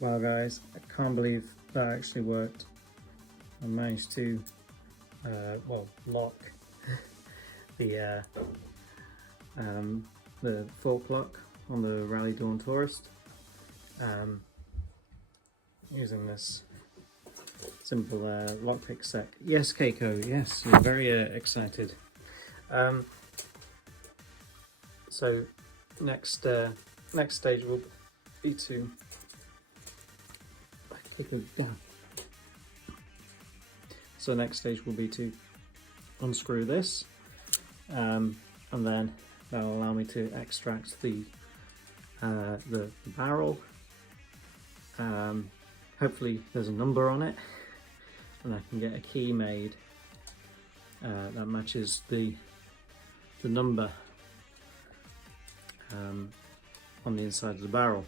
Wow guys, I can't believe that actually worked. I managed to, lock the fork lock on the Raleigh Dawn Tourist using this simple lockpick set. Yes, Keiko, yes, I'm very excited. So next stage will be to click it down. So next stage will be to unscrew this, and then that will allow me to extract the barrel. Hopefully there's a number on it, and I can get a key made that matches the number on the inside of the barrel.